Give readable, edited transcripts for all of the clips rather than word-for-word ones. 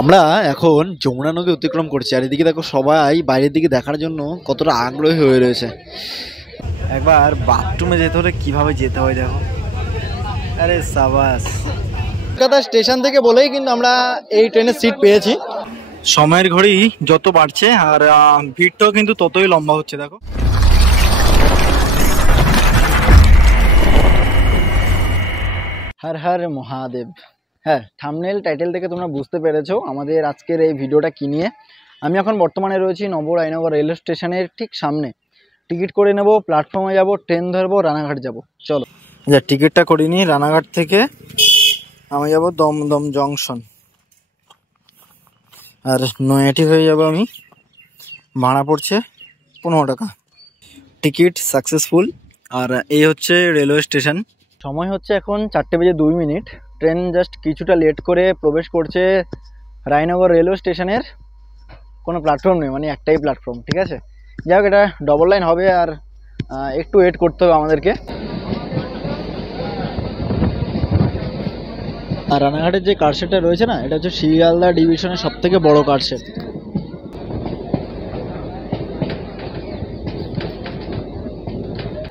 আমরা এখন যমুনা নদী অতিক্রম করছি, আর এদিকে দেখো সবাই বাইরের দিকে দেখার জন্য কতটা আগ্রহী হয়ে রয়েছে। একবার বাথরুমে যেতে হলে কিভাবে যেতে হয় দেখো। আরে সাবাস, কলকাতা স্টেশন থেকে বলেই কিন্তু আমরা এই ট্রেনের সিট পেয়েছি। সময়ের ঘড়ি যত বাড়ছে আর ভিড়টাও কিন্তু ততই লম্বা হচ্ছে দেখো। হর হর মহাদেব। হ্যাঁ, থাম্বনেল টাইটেল থেকে তোমরা বুঝতে পেরেছো আমাদের আজকের এই ভিডিওটা কি নিয়ে। আমি এখন বর্তমানে রয়েছি নবরায়নগর রেলওয়ে স্টেশনের ঠিক সামনে। টিকিট করে নেব, প্ল্যাটফর্মে যাব, ট্রেন ধরবো, রানাঘাট যাব। চলো যা টিকিটটা করিনি। রানাঘাট থেকে আমি যাব দমদম জংশন, আর নয়াটি হয়ে যাব আমি। ভাড়া পড়ছে 15 টাকা। Ticket successful. আর এই হচ্ছে রেলওয়ে স্টেশন। সময় হচ্ছে এখন 4:02। ট্রেন জাস্ট কিছুটা লেট করে প্রবেশ করছে রায়নগর রেলওয়ে স্টেশনের। কোনো প্ল্যাটফর্ম নেই, মানে একটাই প্ল্যাটফর্ম, ঠিক আছে। যাই হোক, এটা ডবল লাইন হবে আর একটু ওয়েট করতে হবে আমাদেরকে। আর রানাঘাটের যে কারশেডটা রয়েছে না, এটা হচ্ছে শিয়ালদা ডিভিশনের সব থেকে বড় কারশেড।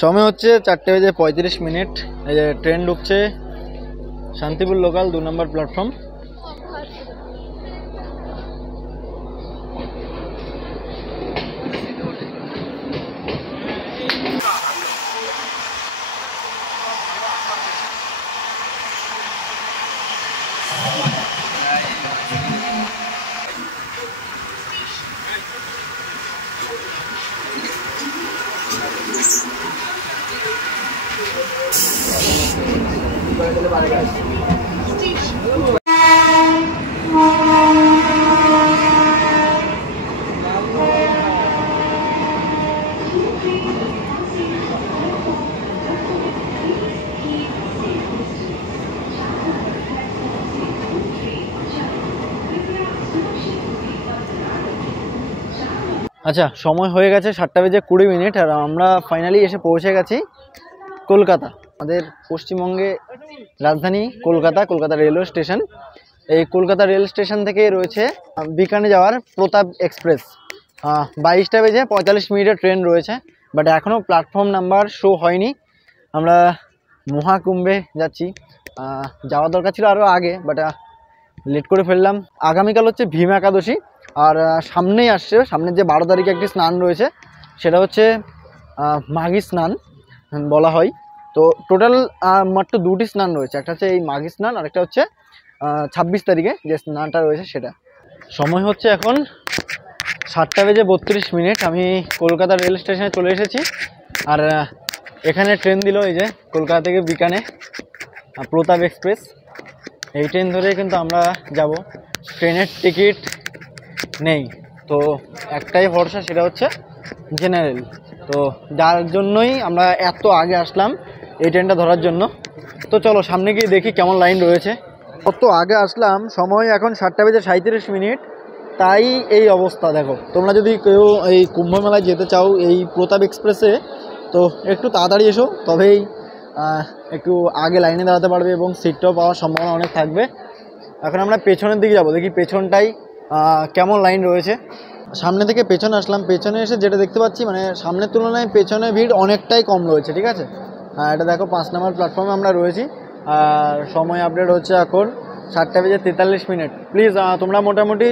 সময় হচ্ছে 4:35। এই যে ট্রেন ঢুকছে শান্তিপুর লোকাল 2 নম্বর প্ল্যাটফর্ম। আচ্ছা, সময় হয়ে গেছে 7:20, আর আমরা ফাইনালি এসে পৌঁছে গেছি কলকাতা। আমাদের পশ্চিমবঙ্গে রাজধানী কলকাতা রেলওয়ে স্টেশন। এই কলকাতা রেল স্টেশন থেকে রয়েছে বিকানে যাওয়ার প্রতাপ এক্সপ্রেস। 22:45 ট্রেন রয়েছে, বাট এখনও প্ল্যাটফর্ম নাম্বার শো হয়নি। আমরা মহাকুম্ভে যাচ্ছি। যাওয়ার দরকার ছিল আরও আগে, বাট লেট করে ফেললাম। আগামীকাল হচ্ছে ভীম একাদশী, আর সামনেই আসছে, সামনের যে 12 তারিখে একটি স্নান রয়েছে, সেটা হচ্ছে মাঘী স্নান বলা হয়। তো টোটাল মাত্র 2টি স্নান রয়েছে, একটা হচ্ছে এই মাঘী স্নান, আর একটা হচ্ছে 26 তারিখে যে স্নানটা রয়েছে সেটা। সময় হচ্ছে এখন 7:32। আমি কলকাতা রেল স্টেশনে চলে এসেছি, আর এখানে ট্রেন দিল এই যে কলকাতা থেকে বিকানে প্রতাপ এক্সপ্রেস। এই ট্রেন ধরে কিন্তু আমরা যাব। ট্রেনের টিকিট নেই, তো একটাই ভরসা, সেটা হচ্ছে জেনারেল। তো যার জন্যই আমরা এত আগে আসলাম এই ট্রেনটা ধরার জন্য। তো চলো সামনে গিয়ে দেখি কেমন লাইন রয়েছে। কত আগে আসলাম, সময় এখন 7:37। তাই এই অবস্থা দেখো। তোমরা যদি কেউ এই কুম্ভ মেলায় যেতে চাও এই প্রতাপ এক্সপ্রেসে, তো একটু তাড়াতাড়ি এসো, তবেই একটু আগে লাইনে দাঁড়াতে পারবে এবং সিটটাও পাওয়ার সম্ভাবনা অনেক থাকবে। এখন আমরা পেছনের দিকে যাব, দেখি পেছনটাই কেমন লাইন রয়েছে। সামনে থেকে পেছনে আসলাম, পেছনে এসে যেটা দেখতে পাচ্ছি, মানে সামনের তুলনায় পেছনে ভিড় অনেকটাই কম রয়েছে, ঠিক আছে। এটা দেখো 5 নম্বর প্ল্যাটফর্মে আমরা রয়েছি, আর সময় আপডেট হচ্ছে এখন 7:43। প্লিজ তোমরা মোটামুটি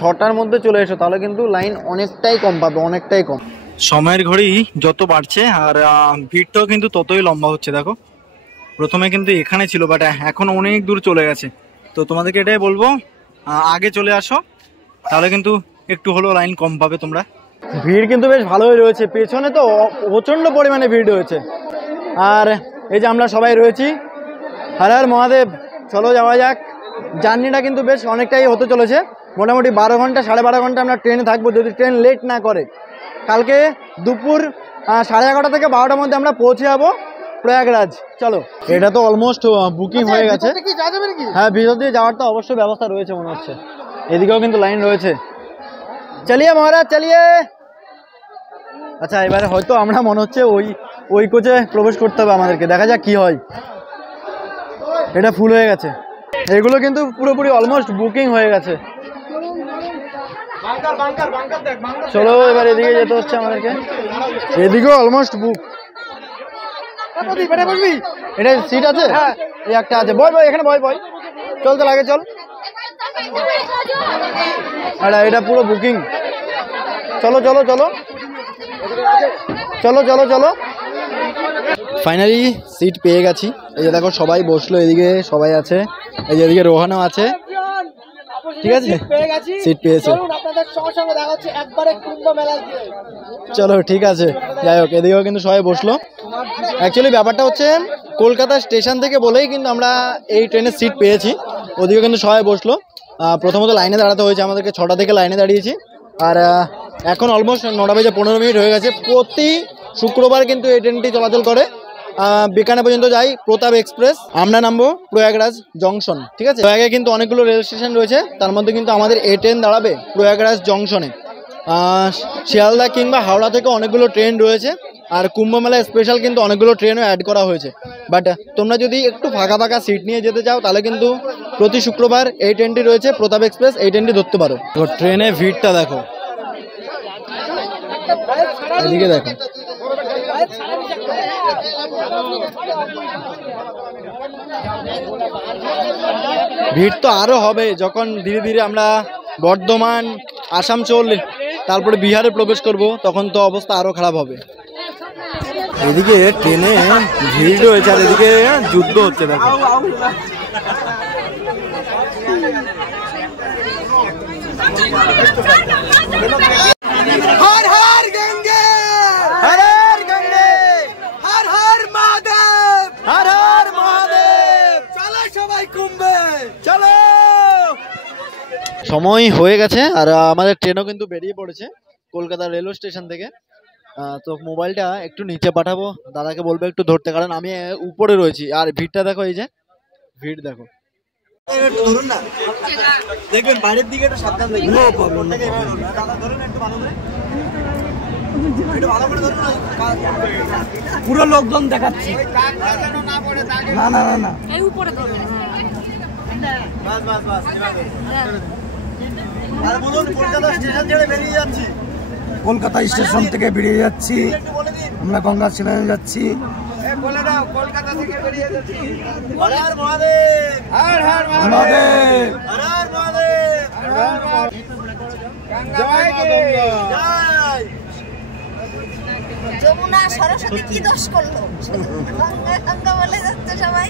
6টার মধ্যে চলে এসো, তাহলে কিন্তু লাইন অনেকটাই কম পাবে, অনেকটাই কম। সময়ের ঘড়ি যত বাড়ছে আর ভিড়টাও কিন্তু ততই লম্বা হচ্ছে দেখো। প্রথমে কিন্তু এখানে ছিল, বাট এখন অনেক দূর চলে গেছে। তো তোমাদেরকে এটাই বলবো, আগে চলে আসো, তাহলে কিন্তু একটু হলেও লাইন কম পাবে তোমরা। ভিড় কিন্তু বেশ ভালোই রয়েছে, পেছনে তো প্রচণ্ড পরিমাণে ভিড় রয়েছে। আর এই যে আমরা সবাই রয়েছি। হর হর মহাদেব, চলো যাওয়া যাক। জার্নিটা কিন্তু বেশ অনেকটাই হতে চলেছে, মোটামুটি 12 ঘন্টা 12.5 ঘন্টা আমরা ট্রেনে থাকবো, যদি ট্রেন লেট না করে। কালকে দুপুর 11:30 থেকে 12টার মধ্যে আমরা পৌঁছে যাবো প্রয়াগরাজ। চলো, এটা তো অলমোস্ট বুকিং হয়ে গেছে। হ্যাঁ, ভিতর দিয়ে যাওয়ার তো অবশ্যই ব্যবস্থা রয়েছে মনে হচ্ছে। এদিকেও কিন্তু লাইন রয়েছে। চালিয়ে মহারাজ চালিয়ে। আচ্ছা, এবারে হয়তো আমরা মনে হচ্ছে ওই কোচে প্রবেশ করতে হবে আমাদেরকে, দেখা যাক কি হয়। এটা ফুল হয়ে গেছে। এগুলো কিন্তু পুরোপুরি অলমোস্ট বুকিং হয়ে গেছে। চলো এবার এদিকে যেতে হচ্ছে আমাদেরকে, এদিকেও অলমোস্ট বুক। এটা সিট আছে, এই একটা আছে, বয় বয় এখানে বয় বয়, চল তো লাগে চল। এটা পুরো বুকিং। চলো চলো চলো চলো চলো চলো। ফাইনালি সিট পেয়ে গেছি। এই যে দেখো সবাই বসলো, এদিকে সবাই আছে, এই যে এদিকে রোহানও আছে। ঠিক আছে, সিট পেয়েছে। চলো ঠিক আছে, যাই হোক এদিকেও কিন্তু সবাই বসলো। অ্যাকচুয়ালি ব্যাপারটা হচ্ছে কলকাতা স্টেশন থেকে বলেই কিন্তু আমরা এই ট্রেনের সিট পেয়েছি। ওদিকে কিন্তু সবাই বসলো। প্রথমত লাইনে দাঁড়াতে হয়েছে আমাদেরকে, 6টা থেকে লাইনে দাঁড়িয়েছি। আর এখন অলমোস্ট 9টা বেজে 15 মিনিট হয়ে গেছে। প্রতি শুক্রবার কিন্তু এই ট্রেনটি চলাচল করে, বিকানে পর্যন্ত যাই প্রতাপ এক্সপ্রেস। আমরা নামবো প্রয়াগরাজ জংশন। ঠিক আছে, প্রয়াগে কিন্তু অনেকগুলো রেল স্টেশন রয়েছে, তার মধ্যে কিন্তু আমাদের এই ট্রেন দাঁড়াবে প্রয়াগরাজ জংশনে। শিয়ালদা কিংবা হাওড়া থেকে অনেকগুলো ট্রেন রয়েছে, আর কুম্ভমেলা স্পেশাল কিন্তু অনেকগুলো ট্রেনও অ্যাড করা হয়েছে। বাট তোমরা যদি একটু ফাঁকা ফাঁকা সিট নিয়ে যেতে চাও তাহলে কিন্তু প্রতি শুক্রবার এই ট্রেনটি রয়েছে প্রতাপ এক্সপ্রেস, এই ট্রেনটি ধরতে পারো। তো ট্রেনে ভিড়টা দেখো, এদিকে দেখো। ভিড় তো আরো হবে যখন ধীরে ধীরে আমরা বর্ধমান, আসানসোল, তারপরে বিহারে প্রবেশ করব, তখন তো অবস্থা আরো খারাপ হবে। এদিকে ট্রেনে ভিড় রয়েছে আর এদিকে যুদ্ধ হচ্ছে দেখো। हर हर गंगे, हर हर गंगे, हर हर महादेव, हर हर महादेव। चलो সবাই কুম্ভে চলো। সময় হয়ে গেছে আর আমাদের ট্রেনও কিন্তু বেরিয়ে পড়েছে কলকাতা রেলওয়ে স্টেশন থেকে। তো মোবাইলটা একটু নিচে পাঠাবো, দাদাকে বলবো একটু ধরতে, কারণ আমি উপরে রয়েছি। আর ভিড়টা দেখো, এই যে ভিড় দেখো। ধরুন না, দেখবেন বাইরের দিকে একটু সাবধান দেখবেন। পুরো লোকজন দেখাচ্ছি। না না না না, এই উপরে ধরবেন। বাস বাস বাস। আর বলুন, কলকাতা স্টেশন ছেড়ে বেরিয়ে যাচ্ছি। কলকাতা স্টেশন থেকে বেরিয়ে যাচ্ছি, আমরা গঙ্গা স্নানে যাচ্ছি। বলে দাও, কলকাতা থেকে বেরিয়ে যাচ্ছি। হর হর মহাদেব, হর হর মহাদেব, হর হর মহাদেব, হর হর মহাদেব। জয় জয়। যমুনা সরস্বতী কি দোষ করলো? গঙ্গা গঙ্গা বলে যাচ্ছে সবাই।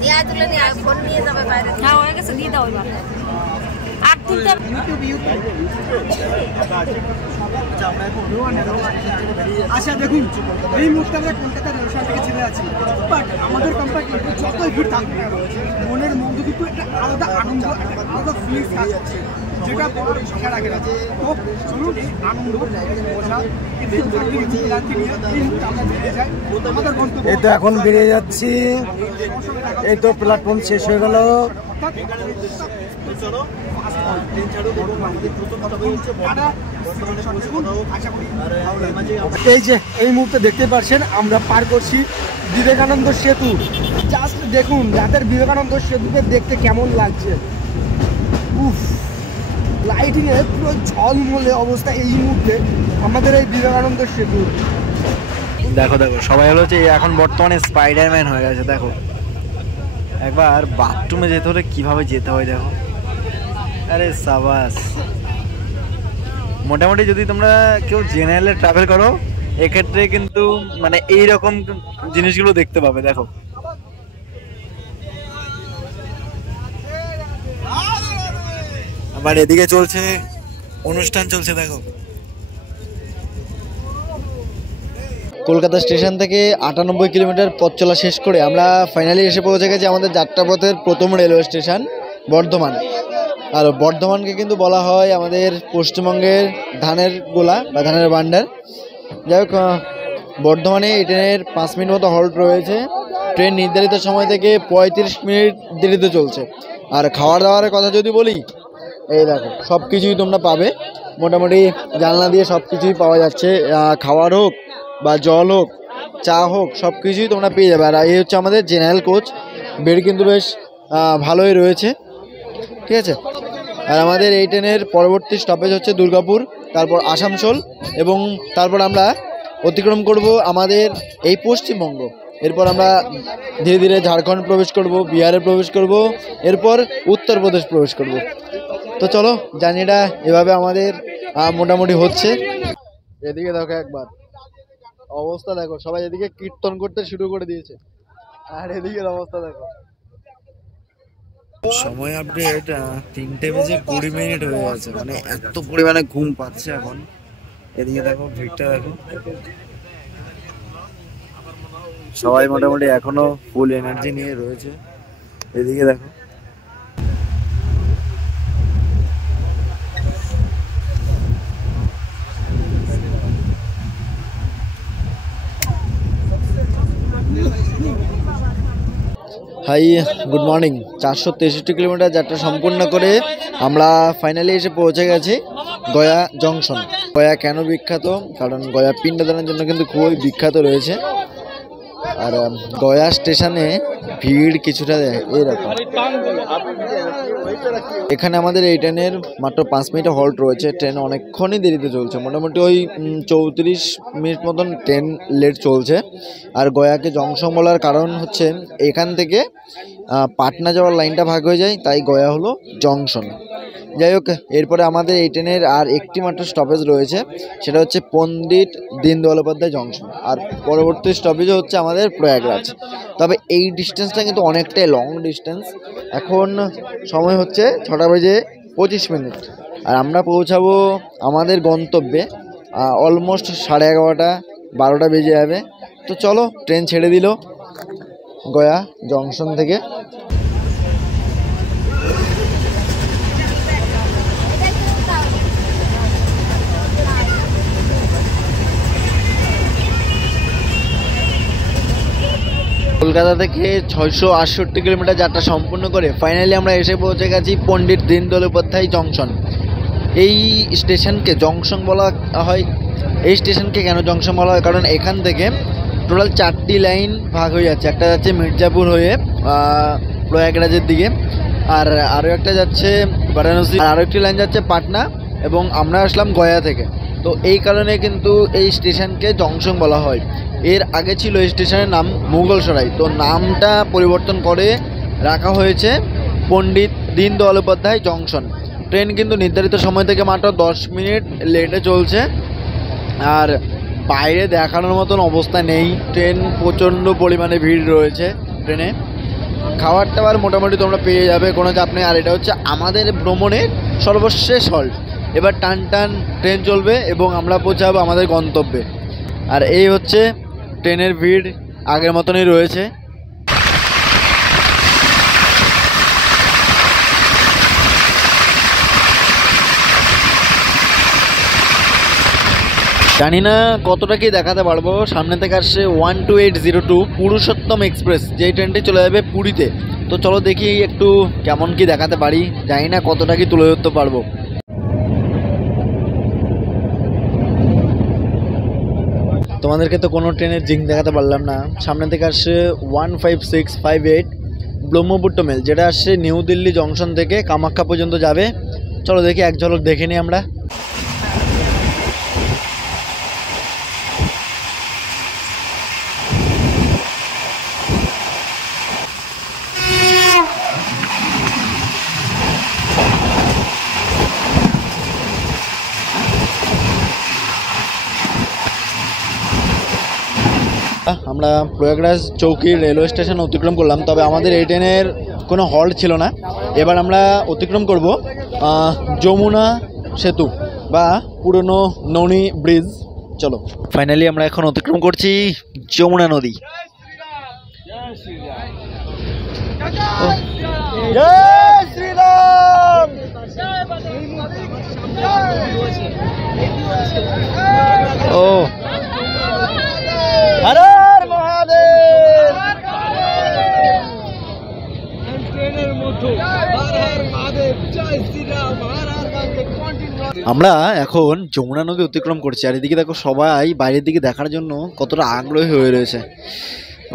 নিয়ে তুলে নিয়ে ফোন নিয়ে যাবে বাইরে। হ্যাঁ হয়ে গেছে, দিয়ে দাও এবার। আর তুলতে আচ্ছা দেখুন, এই মুহূর্তে আমরা কলকাতা রেলস্টেশন থেকে ছেড়ে আছি, বাট আমাদের কম্পার্টমেন্টে যতই ভিড় থাকবে মনের মধ্যে কিন্তু একটা আলাদা আনন্দ, একটা আলাদা ফিলিংস কাজ হচ্ছে, যেটা বড় ভাষা রাখে না। তো চলুন এই আনন্দ বোঝা আমাদের গন্তব্য। এই তো এখন বেরিয়ে যাচ্ছি, এই তো প্ল্যাটফর্ম শেষ হয়ে গেল। এই যে এই মুহূর্তে দেখতে পাচ্ছেন আমরা পার করছি বিবেকানন্দ সেতু। জাস্ট দেখুন রাতের বিবেকানন্দ সেতুকে দেখতে কেমন লাগছে। উফ, লাইটিং এ পুরো ঝলমলে অবস্থা এই মুহূর্তে আমাদের এই বিবেকানন্দ সেতু। দেখো দেখো সবাই হলো যে এখন বর্তমানে স্পাইডারম্যান হয়ে গেছে। দেখো একবার বাথরুমে যেতে হলে কিভাবে যেতে হয় দেখো। আরে সাবাস। মোটামুটি যদি তোমরা কেউ জেনারেলে ট্রাভেল করো এক্ষেত্রে কিন্তু মানে এইরকম জিনিসগুলো দেখতে পাবে। দেখো আবার এদিকে চলছে অনুষ্ঠান চলছে। দেখো কলকাতা স্টেশন থেকে 98 কিলোমিটার পথ চলা শেষ করে আমরা ফাইনালি এসে পৌঁছে গেছি আমাদের যাত্রাপথের প্রথম রেলওয়ে স্টেশন বর্ধমান। আর বর্ধমানকে কিন্তু বলা হয় আমাদের পশ্চিমবঙ্গের ধানের গোলা বা ধানের ভান্ডার। যাই হোক, বর্ধমানে এই ট্রেনের 5 মিনিট মতো হল্ট রয়েছে। ট্রেন নির্ধারিত সময় থেকে 35 মিনিট দেরিতে চলছে। আর খাওয়ার দাওয়ারের কথা যদি বলি, এই দেখো সব কিছুই তোমরা পাবে, মোটামুটি জানলা দিয়ে সব কিছুই পাওয়া যাচ্ছে। খাওয়ার হোক বা জল হোক, চা হোক, সব কিছুই তোমরা পেয়ে যাবে। আর এই হচ্ছে আমাদের জেনারেল কোচ, বেড কিন্তু বেশ ভালোই রয়েছে, ঠিক আছে। আর আমাদের এই ট্রেনের পরবর্তী স্টপেজ হচ্ছে দুর্গাপুর, তারপর আসানসোল, এবং তারপর আমরা অতিক্রম করব আমাদের এই পশ্চিমবঙ্গ। এরপর আমরা ধীরে ধীরে ঝাড়খণ্ড প্রবেশ করব, বিহারে প্রবেশ করব, এরপর উত্তরপ্রদেশ প্রবেশ করব। তো চলো, জার্নিটা এভাবে আমাদের মোটামুটি হচ্ছে। এদিকে দেখো একবার অবস্থা দেখো, সবাই এদিকে কীর্তন করতে শুরু করে দিয়েছে, আর এদিকের অবস্থা দেখো। সময় আপডেট 3:20 হয়ে গেছে, মানে এত পরিমাণে ঘুম পাচ্ছে এখন। এদিকে দেখো ভিড়টা দেখো, সবাই মোটামুটি এখনো ফুল এনার্জি নিয়ে রয়েছে। এদিকে দেখো হাই, গুড মর্নিং। 463 কিলোমিটার যাত্রা সম্পূর্ণ করে আমরা ফাইনালি এসে পৌঁছে গেছি গয়া জংশন। গয়া কেন বিখ্যাত? কারণ গয়া পিণ্ডদানের জন্য কিন্তু খুবই বিখ্যাত রয়েছে। আর গয়া স্টেশনে ভিড় কিছুটা এরকম। এখানে আমাদের এই ট্রেনের মাত্র 5 মিনিট হল্ট রয়েছে। ট্রেন অনেকক্ষণই দেরিতে চলছে, মোটামুটি ওই 34 মিনিট মতন ট্রেন লেট চলছে। আর গয়াকে জংশন বলার কারণ হচ্ছে এখান থেকে পাটনা যাওয়ার লাইনটা ভাগ হয়ে যায়, তাই গয়া হলো জংশন। যাই হোক, এরপরে আমাদের এই ট্রেনের আর একটি মাত্র স্টপেজ রয়েছে, সেটা হচ্ছে পণ্ডিত দীনদয়াল উপাধ্যায় জংশন। আর পরবর্তী স্টপেজ হচ্ছে আমাদের প্রয়াগরাজ। তবে এই ডিস্টেন্সটা কিন্তু অনেকটাই লং ডিস্টেন্স। এখন সময় হচ্ছে 6:25, আর আমরা পৌঁছাবো আমাদের গন্তব্যে অলমোস্ট 11:30, 12টা বেজে যাবে। তো চলো, ট্রেন ছেড়ে দিল গয়া জংশন থেকে। কলকাতা থেকে 668 কিলোমিটার যাত্রা সম্পূর্ণ করে ফাইনালি আমরা এসে পৌঁছে গেছি পণ্ডিত দীনদয়াল উপাধ্যায় জংশন। এই স্টেশনকে জংশন বলা হয়। এই স্টেশনকে কেন জংশন বলা হয়? কারণ এখান থেকে টোটাল 4টি লাইন ভাগ হয়ে যাচ্ছে। একটা যাচ্ছে মির্জাপুর হয়ে প্রয়াগরাজের দিকে, আর আরও একটা যাচ্ছে বারাণসী, আর আরও একটি লাইন যাচ্ছে পাটনা, এবং আমরা আসলাম গয়া থেকে। তো এই কারণে কিন্তু এই স্টেশনকে জংশন বলা হয়। এর আগে ছিল এই স্টেশনের নাম মুঘলসরাই, তো নামটা পরিবর্তন করে রাখা হয়েছে পণ্ডিত দীনদয়াল উপাধ্যায় জংশন। ট্রেন কিন্তু নির্ধারিত সময় থেকে মাত্র 10 মিনিট লেটে চলছে, আর বাইরে দেখানোর মতন অবস্থা নেই। ট্রেন প্রচণ্ড পরিমাণে ভিড় রয়েছে ট্রেনে। খাবার টাবার মোটামুটি তোমরা পেয়ে যাবে, কোনো চাপ নেই। আর এটা হচ্ছে আমাদের ভ্রমণের সর্বশেষ হল্ট। এবার টান টান ট্রেন চলবে এবং আমরা পৌঁছাবো আমাদের গন্তব্যে। আর এই হচ্ছে ট্রেনের ভিড়, আগের মতনই রয়েছে। জানি না কতটা কি দেখাতে পারবো। সামনে থেকে আসছে 12802 পুরুষোত্তম এক্সপ্রেস, যেই ট্রেনটি চলে যাবে পুরীতে। তো চলো দেখি একটু কেমন কি দেখাতে পারি, জানি না কতটা কি তুলে ধরতে পারবো। তোমাদেরকে তো কোনো ট্রেনের জিঙ্ক দেখাতে পারলাম না। সামনে থেকে আসছে 15658 ব্রহ্মপুত্র মেল, যেটা আসছে নিউ দিল্লি জংশন থেকে কামাখ্যা পর্যন্ত যাবে। চলো দেখি, এক ঝলক দেখে নিই আমরা। আমরা প্রয়াগরাজ চৌকি রেলওয়ে স্টেশন অতিক্রম করলাম, তবে আমাদের এই ট্রেনের কোনো হল্ট ছিল না। এবার আমরা অতিক্রম করব যমুনা সেতু বা পুরনো ননি ব্রিজ। চলো, ফাইনালি আমরা এখন অতিক্রম করছি যমুনা নদী। জয় শ্রীরাম। ও হর হর মহাদেব। আমরা এখন যমুনা নদী অতিক্রম করছি, আর এদিকে দেখো সবাই বাইরের দিকে দেখার জন্য কতটা আগ্রহী হয়ে রয়েছে।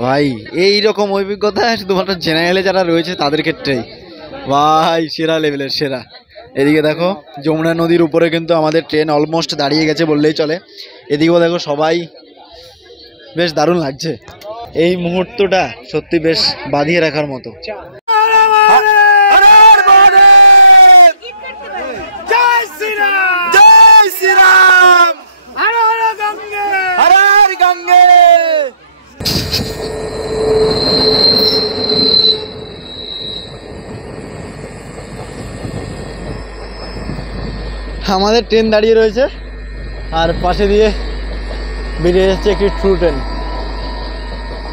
ভাই এই রকম অভিজ্ঞতা শুধুমাত্র জেনারেলে যারা রয়েছে তাদের ক্ষেত্রেই ভাই সেরা লেভেলের সেরা। এদিকে দেখো যমুনা নদীর উপরে কিন্তু আমাদের ট্রেন অলমোস্ট দাঁড়িয়ে গেছে বললেই চলে। এদিকেও দেখো সবাই, বেশ দারুণ লাগছে। এই মুহূর্তটা সত্যি বেশ বাঁধিয়ে রাখার মতো। আমাদের ট্রেন দাঁড়িয়ে রয়েছে আর পাশে দিয়ে বেরিয়ে যাচ্ছে একটি ট্রু ট্রেন।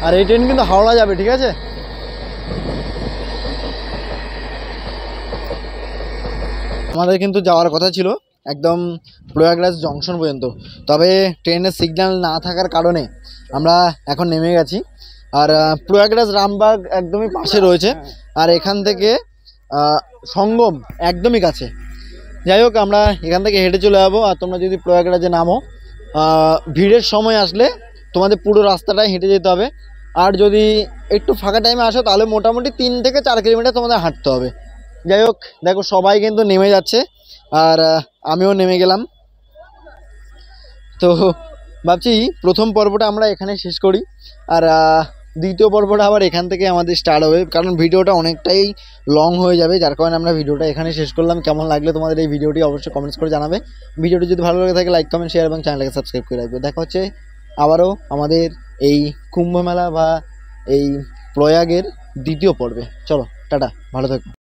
আর এই ট্রেন কিন্তু হাওড়া যাবে, ঠিক আছে? আমাদের কিন্তু যাওয়ার কথা ছিল একদম প্রয়াগরাজ জংশন পর্যন্ত, তবে ট্রেনের সিগন্যাল না থাকার কারণে আমরা এখন নেমে গেছি। আর প্রয়াগরাজ রামবাগ একদমই পাশে রয়েছে, আর এখান থেকে সঙ্গম একদমই কাছে। যাই হোক, আমরা এখান থেকে হেঁটে চলে যাবো। আর তোমরা যদি প্রয়াগরাজে নামো, ভিড়ের সময় আসলে তোমাদের পুরো রাস্তাটাই হেঁটে যেতে হবে। আর যদি একটু ফাঁকা টাইমে আসো তাহলে মোটামুটি 3 থেকে 4 কিলোমিটার তোমাদের হাঁটতে হবে। যাই হোক, দেখো সবাই কিন্তু নেমে যাচ্ছে আর আমিও নেমে গেলাম। তো ভাবছি প্রথম পর্বটা আমরা এখানে শেষ করি, আর দ্বিতীয় পর্বটা আবার এখান থেকে আমাদের স্টার্ট হবে, কারণ ভিডিওটা অনেকটাই লং হয়ে যাবে, যার কারণে আমরা ভিডিওটা এখানে শেষ করলাম। কেমন লাগলো তোমাদের এই ভিডিওটি অবশ্যই কমেন্টস করে জানাবে। ভিডিওটি যদি ভালো লাগে থাকে লাইক কমেন্ট শেয়ার এবং চ্যানেলটাকে সাবস্ক্রাইব করে রাখবে। দেখা হচ্ছে আবারও আমাদের এই কুম্ভ মেলা বা এই প্রয়াগের দ্বিতীয় পর্বে। চলো টাটা, ভালো থাকো।